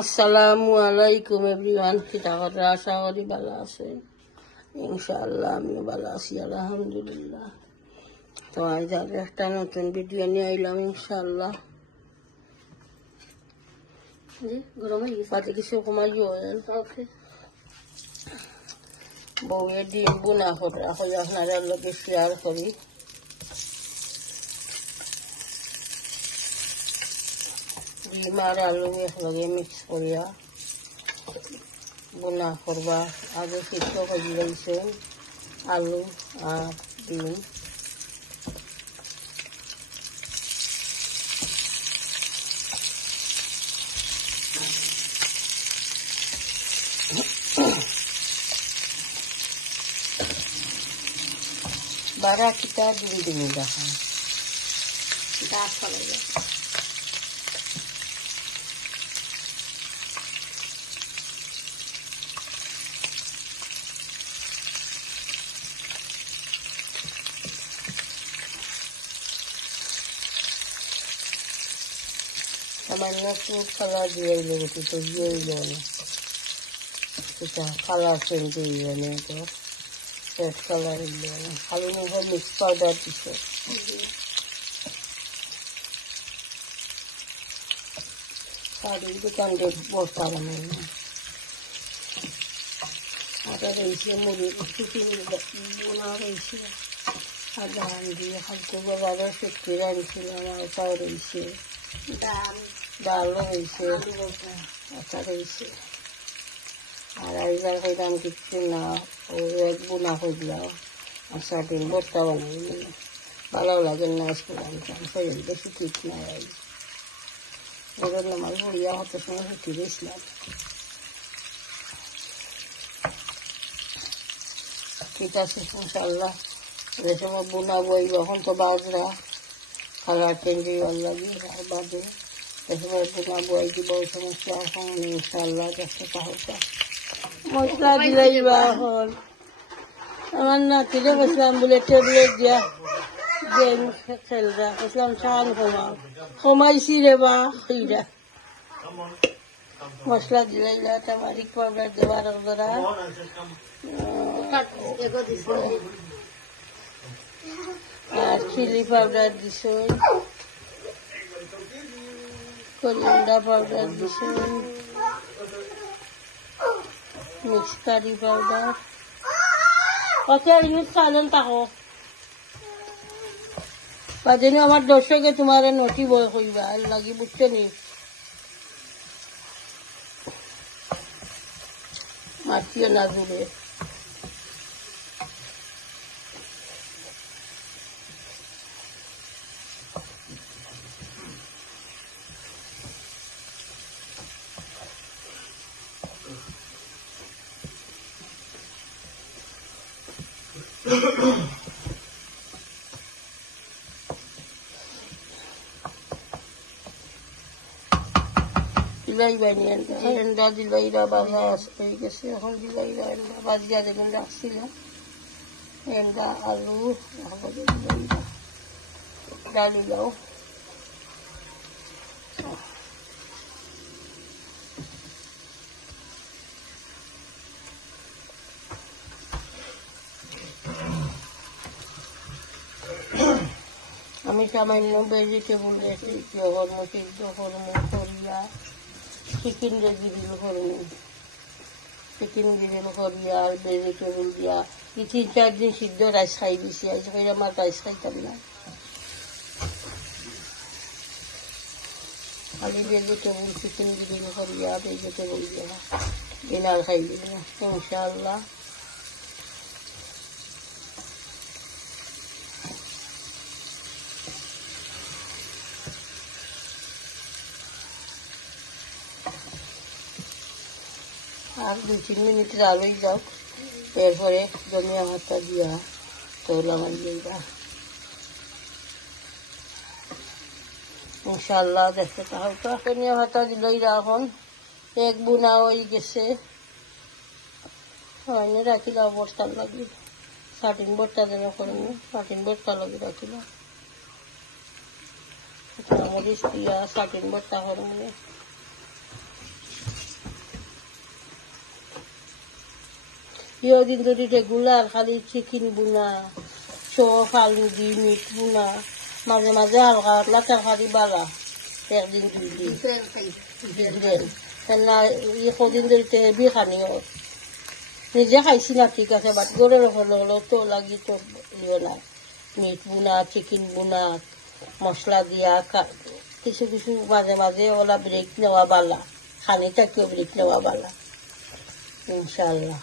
আসসালামু আলাইকুম এভরিওয়ান। কিতা কথা, আশা করি ভালো আছেন। ইনশাআল্লাহ আমিও ভালো আছি, আলহামদুলিল্লাহ। তো আজ আর একটা নতুন ভিডিও নিয়ে আইলাম ইনশাআল্লাহ। পাতে কিছু কমাই বউয়ের ডিম বুনা করা হয়ে আপনারা লোকে শেয়ার করি। ডিম আর আলু একলগে মিক্স করিয়া বুনা করবা। আগে সিদ্ধ করে লইছে আলু আর ডিম। বারা কিতা ডিম ডিম দেখা গাছ ফলে যায়। সামান্য ফুড কালার দিয়ে বেশি তো দিয়েই যায় না, সেটা কালার চেঞ্জ হয়ে যায় না, তো রেড কালার দিয়ে না। খালি মুখে মিক্স পাউডার দিচ্ছে। শাড়ির দোকান দিয়ে বস্তা বানাই না। আটা রয়েছে, মুড়ি চিকেন বোনা রয়েছে, আদা দিয়ে হালকা বাজারে শুকিয়ে রাখছিলাম। আটাও রয়েছে, ডালও রয়েছে, আটা রয়েছে। আর আইজার খাইলাম কিছু না, এক বোনা হইলাম। আর সারাদিন বর্তা বানাই ভালো লাগে না। স্কুল আনতাম শরীর বেশি ঠিক নাই। ওদের আমার বড়িয়া হতো সময় ছুটি দিয়েছিলাম। ঠিক আছে ইনশাআল্লাহ। যে সময় বোনা বই যখন তো বাজরা কালার চেঞ্জ হইবার লাগে আর বাদে সে সময় বোনা বই দিব। ওই সমস্যা এখন ইনশাআল্লাহ দেখতে পাহা মশলা দিলাই বা হল। আমার নাতিরে বসলাম বলে ট্যাবলেট দিয়া গেম খেলবা, বসলাম চান কমাইছি রে বা সেইটা মশলা দিলাই টামারিক পাউডার দেওয়ার দ্বারা আর চিলি পাউডার দিছ, করিয়েন্ডার পাউডার দিছ, মিক্স কারি পাউডার। ওকে ইউজ চালেন তাকো বাজেনি আমার দর্শকে তোমার নটি বয় কইবা লাগি, বুঝছো নি? মাতিও না দূরে। দিলাই বানিয়ে এন্ডা দিলাইরা বাজা হয়ে গেছে। এখন দিলাইরা এন্ডা বাজিয়া দেবেন রাখছিলাম। এন্ডা আলু দিলাইরা ডালি দাও। আমি সামান্য ভেজিটেবল রেসিপি করবো, সিদ্ধ করবো করিয়া চিকেন রেজিবিল করবো। চিকেন গ্রিল করিয়া আর ভেজিটেবল দিয়া 3-4 দিন সিদ্ধ রাইস খাই দিছি। আজ করে আমার রাইস খাইতাম না, খালি ভেজিটেবল চিকেন গ্রিল করিয়া ভেজিটেবল দিয়া ডিনার খাই দিল ইনশাআল্লাহ। আর 2-3 মিনিট আলোই যাও, এরপরে ধনিয়া পাতা দিয়া তোলা মারিয়েবা ইনশাআল্লাহ। দেখতে তাহলে ধনিয়া পাতা দিলেই এখন এক বুনা হয়ে গেছে। হয়নি রাখিলাম বস্তার লাগি, সাটিন বর্তা যেন করিনি, সাটিন বর্তা লাগি রাখিলাম। মরিচ দিয়া সাটিন বর্তা করবো। দিন ধরে রেগুলার খালি চিকেন বুনা, চপ আলু দি মিট বুনা, মাঝে মাঝে হালকা পাতলা তরকারি বালা, একদিন 2 দিন দিলেন। না কদিন ধরে হেভি খানিও নিজে খাইছি না ঠিক আছে, বাট গরের হলো তো লাগি তো ইয়ে না, মিট বুনা চিকেন বুনা মশলা দিয়া কিছু কিছু মাঝে মাঝে ওলা ব্রেক নেওয়া বালা, খানিটাকেও ব্রেক নেওয়া বালা ইনশাল্লাহ।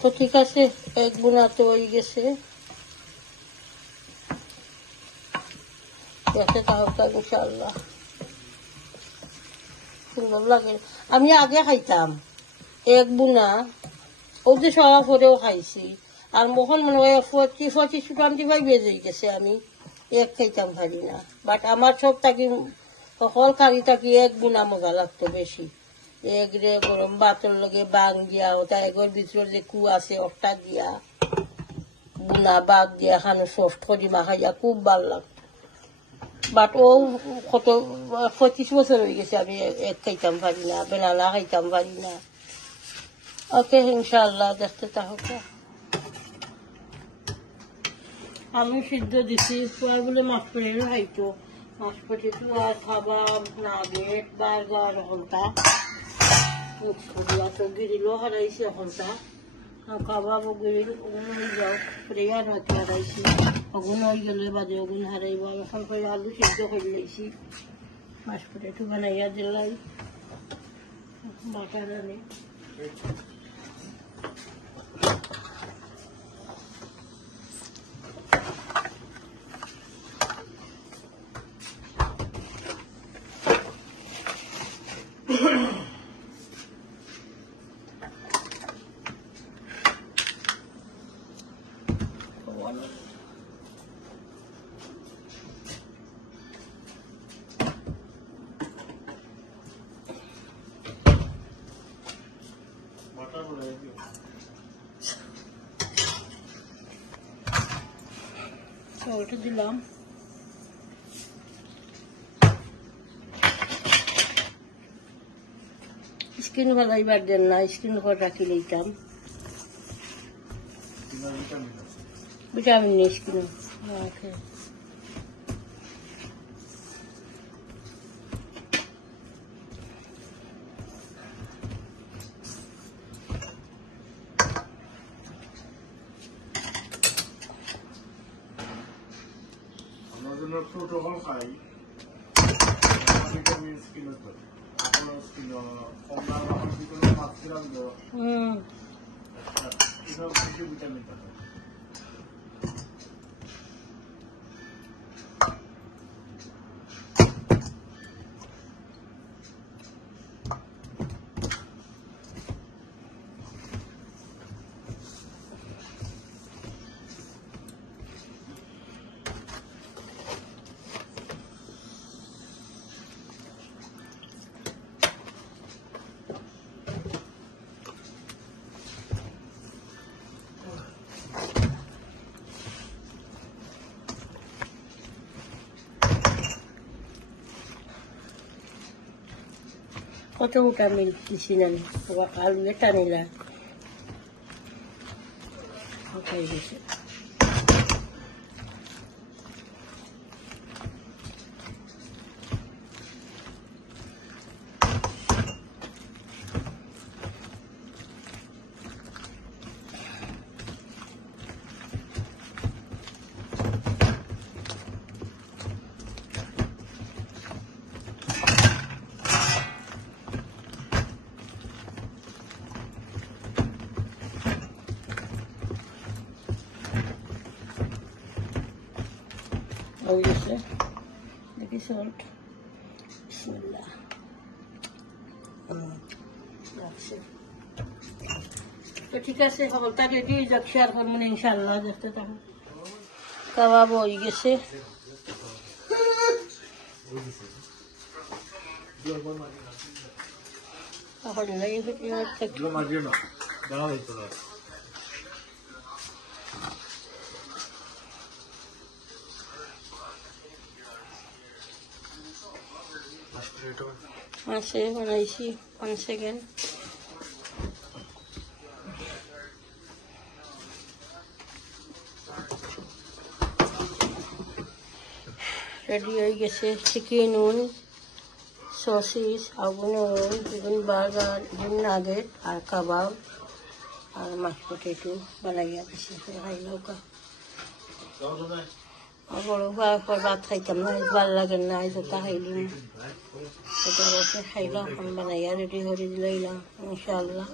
তো ঠিক আছে, এক বুনা তো হয়ে গেছে, ইনশাল্লাহ সুন্দর লাগে। আমি আগে খাইতাম এক বুনা, ওদের সবার পরেও খাইছি, আর মখন মনে হয় 25 বেজে গেছে আমি এক খাইতাম পারি না। বাট আমার সব থাকি সকল কারি থাকি এক বুনা মজা লাগতো বেশি। এক রে গরম ভাতের লগে বাং দিয়া, ওটা এগর ভিতর যে কু আছে ওটা দিয়া বুনা বাগ দিয়া খানো সফট করি মাখাইয়া খুব ভাল লাগতো। বাট ও কত 25 বছর হয়ে গেছে আমি এক খাইতাম পারি না, বেনালা খাইতাম পারি না। ওকে ইনশাআল্লাহ দেখতে থাকো। আলু সিদ্ধ দিছি, আর বলে মাছ পড়ে খাইতো, মাছ পড়ে তো আর খাবা নাগেট বার্গার হলতা মিক্স করিয়া তো গিরিলও হারাইছি হলতা কাবাব গিরিল ওগুন হয়ে যাও প্রেয়ার হতে হারাইছি, ওগুন হয়ে গেলে বাদে ওগুন হারাইব। এখন করে আলু সিদ্ধ করে লাইছি, মাছ পড়ে তো বানাইয়া দিলাই বাটার আনে। ওটা দিলাম, স্কিন ফেলাইবার দেন না, স্কিন করে রাখি লইতাম, ভিটামিন নেই স্কিন। প্রোটোকল খাই ভিটামিন স্কিন তো আপনার স্কিন কমলা আমার ভিতরে পাচ্ছিলাম তো এটা বেশি ভিটামিন থাকে। কত মোটা মিল্ক দিছি না আলু টানিলা খাই গেছে। Obviously, the salt. Bismillah. That's it. তো ঠিক আছে, সকলটা রেডি যাক, শেয়ার করবো ইনশাল্লাহ। দেখতে থাকুন, কাবাব হয়ে গেছে। আছে বানাইছি 1 সেকেন্ড। রেডি হয়ে গেছে চিকেন উন, সসিস, আগুন উন, ইভেন বার্গার, ইভেন নাগেট আর কাবাব আর মাছ পটেটো বানাইয়া দিছি। খাই নৌকা বড় ভাত খাইতাম না, ভালো লাগে না, এটা খাইলাম, এটা বসে খাইলাম। আমি বানাইয়া রেডি করে দিলাম ইনশাআল্লাহ।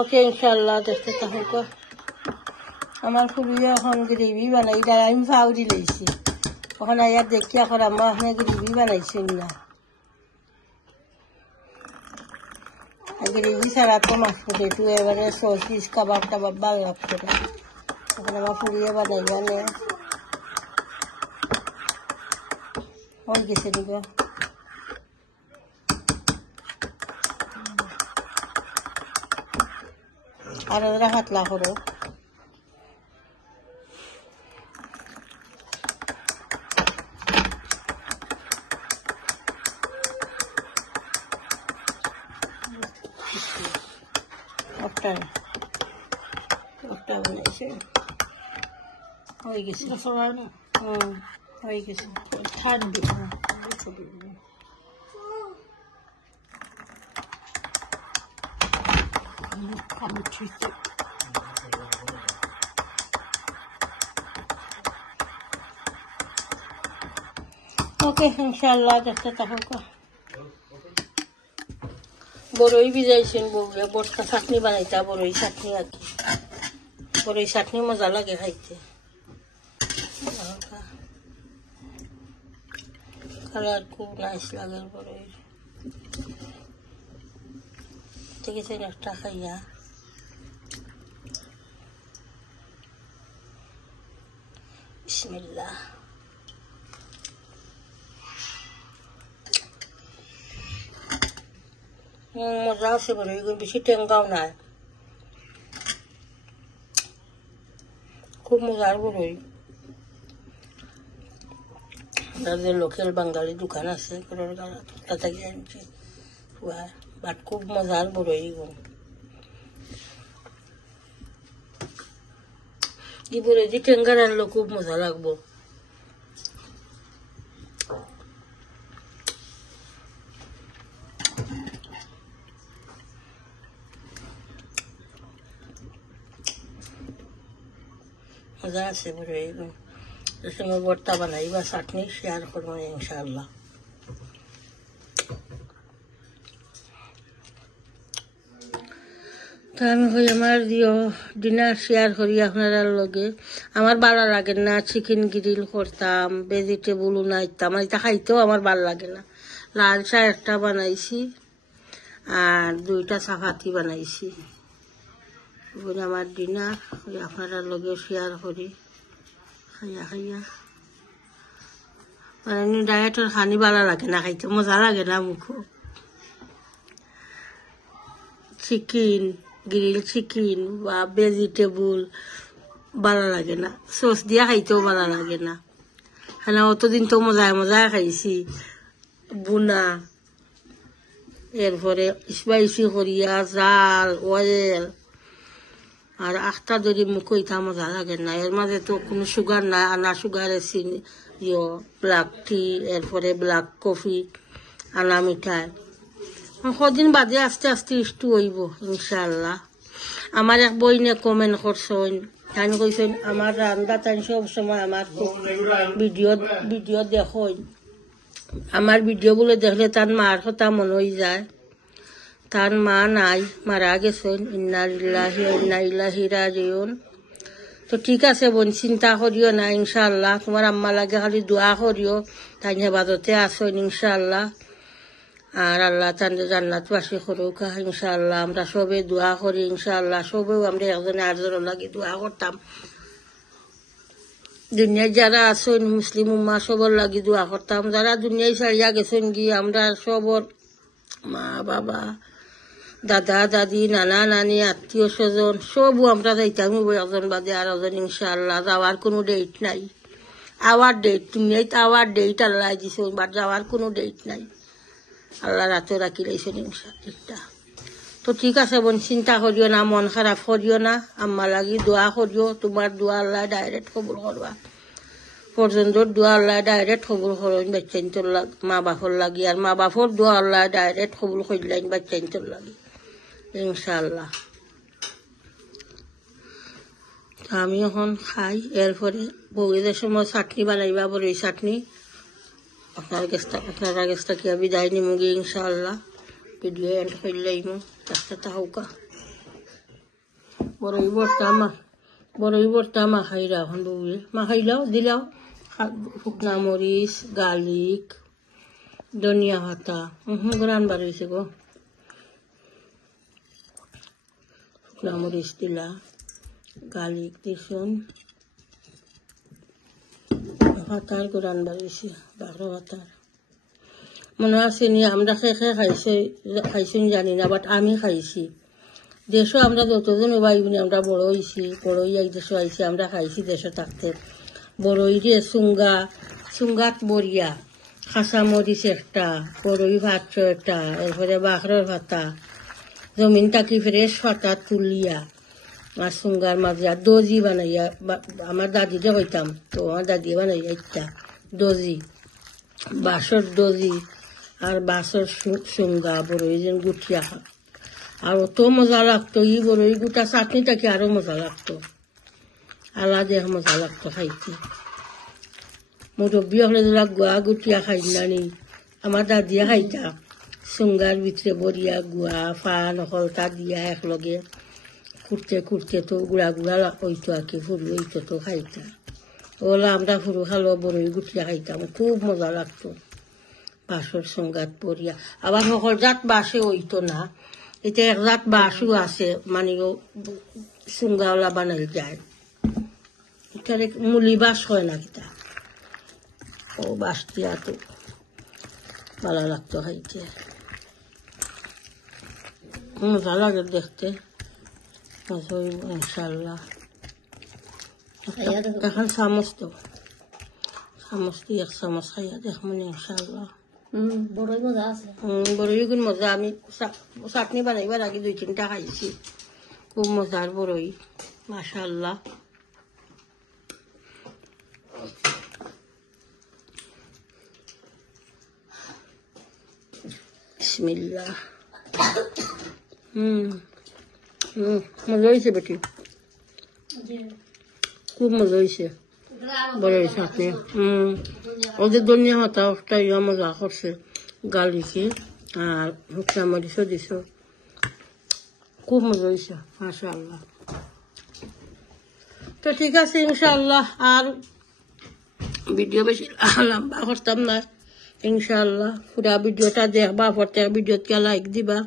ওকে ইনশাআল্লাহ দেখতে থাকুক। আমার ফুলিয়ে এখন গ্রেভি বানাই দেয়, আমি ফাউরি লইছি। ওখান আয়ার দেখি এখন আমার এখানে গ্রেভি বানাইছেন না, গ্রেভি ছাড়া তো মাছ পটেটো এবারে সসিস কাবাব টাবাব ভালো লাগতো না। এখন আমার ফুলিয়ে বানাই জানে হয়ে গেছে দিকে। আর ওরা হাতলা করো ওটা বানাইছে হয়ে গেছে। হয়ে গেছে ঠান্ডি ওকে ইনশাআল্লাহ দেখতে থাকুক। বড়ই ভিজাইছেন বউরে, বটকা চাটনি বানাইতা, বড়ই চাটনি আর কি। বড়ই চাটনি মজা লাগে খাইতে, কালার খুব নাইস লাগে বড়ই। ঠিক আছে একটা খাইয়া বিসমিল্লাহ। মজা আছে বড়ই, বেশি টেঙ্গাও নাই, খুব মজার বড়ই। আমাদের লোকাল বাঙালি দোকান আছে তাকে আনছে, বাট খুব মজার বড়ই। এই বড়ই যে টেঙ্গার আনলো খুব মজা লাগবো। মজা আছে বড়ই। এর সঙ্গে ভর্তা বানাই বা চাটনি শেয়ার করবো ইনশাআল্লাহ। তো আমি হই আমার ডিনার শেয়ার করি আপনার লগে। আমার ভালো লাগে না চিকেন গ্রিল করতাম, ভেজিটেবল উনাইতাম, এটা খাইতেও আমার ভালো লাগে না। লাল চা একটা বানাইছি আর 2টা চাপাতি বানাইছি। আমার ডিনার আপনার লগে শেয়ার করি খাইয়া খাইয়া। মানে ডায়েটের খানি ভালো লাগে না, খাইতে মজা লাগে না মুখো। চিকেন গ্রিল চিকেন বা ভেজিটেবল ভালো লাগে না, সস দিয়া খাইতেও ভালো লাগে না। হ্যাঁ অতদিন তো মজায় মজায় খাইছি বুনা, এরপরে স্পাইসি করিয়া জাল অয়েল আর আখটা ধরে মুখো ইটা মজা লাগে না। এর মাঝে তো কোনো সুগার নাই, আনা সুগার চিনি ব্ল্যাক টি, এরপরে ব্ল্যাক কফি, আনা মিঠাই। কদিন বাদে আস্তে আস্তে ইস্টু হইব ইনশাআল্লাহ। আমার এক বইনে কমেন্ট করছেন, তাই কইছেন আমার রান্না তাই সব সময় আমার ভিডিও দেখেন, আমার ভিডিওগুলো দেখলে তার মার কথা মনে হয়ে যায়। তার মা নাই, মারা গেছেন, ইন্না লিল্লাহি ওয়া ইন্না ইলাইহি রাজিউন। তো ঠিক আছে বোন, চিন্তা করিও না ইনশাআল্লাহ। তোমার আম্মা লাগে খালি দোয়া করিও, তাই হেফাজতে আসেন ইনশাআল্লাহ। আর আল্লাহ তাদের জান্নাতবাসী করুক ইনশাআল্লাহ। আমরা সবে দোয়া করি ইনশাআল্লাহ, সবেও আমরা একজনে আরেকজনের লাগে দোয়া করতাম। দুনিয়ায় যারা আছেন মুসলিম উম্মা সবর লাগি দোয়া করতাম, যারা দুনিয়ায় ছাড়িয়া গেছেন গিয়ে আমরা সবর মা বাবা দাদা দাদি নানা নানি আত্মীয় স্বজন সবও আমরা যাইতাম একজন বাদে আর একজন ইনশাআল্লাহ। যাওয়ার কোনো ডেট নাই, আওয়ার ডেট দুনিয়ায় আওয়ার ডেট আল্লাহ দিছে, বাট যাওয়ার কোনো ডেট নাই, আল্লাহ রাতে রাখি লাইছেন ইনশাআল্লাহ। তো ঠিক আছে বোন, চিন্তা করিও না, মন খারাপ করিও না, আম্মা লাগি দোয়া করিও, তোমার দোয়া আল্লাহ ডাইরেক্ট কবুল করবা, পর্যন্ত দোয়া আল্লাহ ডাইরেক্ট কবুল করেন বাচ্চাইন্তর মা বাপর লাগি, আর মা বাপর দোয়া আল্লাহ ডাইরেক্ট কবুল করলেন বাচ্চাইন্তর লাগি ইনশাআল্লাহ। আমি এখন খাই, এরপরে বউদের সময় চাটনি বানাইবা, বড়ই চাটনি, আপনারা গেছটা কি বিদায় নিমুগি ইনশাআল্লাহ। ভিডিও এন্ড করলেই চেষ্টা তাহকা বড়ই বর্তা মা খাইরা এখন বউয়ে মা খাইলাও দিলাও শুকনা মরিচ গার্লিক ধনিয়া পাতা গ্রান বার হয়েছে গো, শুকনা মরিচ দিলা গার্লিক দিছুন পাতার গ্রান বার হয়েছে বারো পাতার মনে আছে নি আমরা খাইছি জানি না, বাট আমি খাইছি। দেশও আমরা যতজন ভাই বোন আমরা বড় হয়েছি, বড় হইয়া দেশও আইছি, আমরা খাইছি দেশে থাকতে। বড়ই রে চুঙ্গাত বরিয়া খাসা মরিচ একটা, বড়ই ভাত একটা, এরপরে বাখরের ভাতা, জমিন তাকি ফ্রেশ পাতা তুলিয়া আর চুঙ্গার মাঝে আর দজি বানাইয়া, আমার দাদিরে হইতাম তো আমার দাদিয়ে বানাইয়া ইচ্ছা দজি, বাঁশর দজি আর বাঁশর চুঙ্গা বড়ই যেন গুটিয়া খা, আর অত মজা লাগতো। ই বড়ই গোটা চাটনিটাকে আরো মজা লাগতো, আলাদা মজা লাগতো খাইতে। মুরব্বী হলে ধরা গুয়া গুটিয়া খাই নানি, আমার দাদিয়া খাইতা চুঙ্গার ভিতরে বরিয়া গুয়া ফা নকলতা দিয়া একলগে কুড়তে কুড়তে তো গুড়া গুড়া হইতো আর কি, ফুরু হইতো তো খাইতা। ওলা আমরা ফুরু খালো বড়ই গুটিয়া খাইতাম, খুব মজা লাগতো বাঁশর চুঙ্গাত বরিয়া। আবার সকল জাত বাঁশে হইতো না, এটা এক জাত বাঁশও আছে মানে চুঙ্গাওলা বানাই যায়, এটারে মুলি বাঁশ হয় না কিতা, ও বাঁশ দিয়া তো ভালো লাগতো খাইতে, মজা লাগে দেখতে, মজা হইব ইনশাল্লাহ। এখন চামচ তো চামচ দিয়ে এক চামচ খাইয়া দেখবেন ইনশাল্লাহ। বড়ই গুণ মজা, আমি চাটনি বানাইবার আগে 2-3টা খাইছি, খুব মজার বড়ই মাশাআল্লাহ। বিসমিল্লাহ। মজা হয়েছে বেটি, খুব মজা হয়েছে বড়ই চাটনি। ওদের ধনিয়া পাতা ওটাই মজা করছে, গার্লিকে আর শুকনা মরিচও দিছ, খুব মজা হয়েছে মাশাআল্লাহ। তো ঠিক আছে ইনশাআল্লাহ, আর ভিডিও বেশি লম্বা করতাম না ইনশাআল্লাহ। পুরা ভিডিওটা দেখবা, প্রত্যেক ভিডিওতে লাইক দিবা,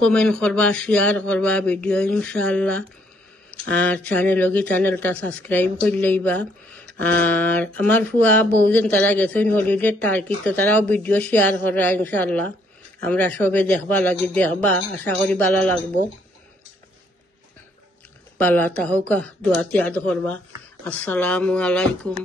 কমেন্ট করবা, শেয়ার করবা ভিডিও ইনশাআল্লাহ। আর চ্যানেলটা সাবস্ক্রাইব করে লইবা। আর আমার ফুয়া বউজন তারা গেছেন হলিডে টার্কি, তো তারাও ভিডিও শেয়ার করা ইনশাআল্লাহ। আমরা সবে দেখবা লাগি, দেখবা, আশা করি ভালো লাগবো। পালা তাহকা দোয়াতে আদ করবা। আসসালামু আলাইকুম।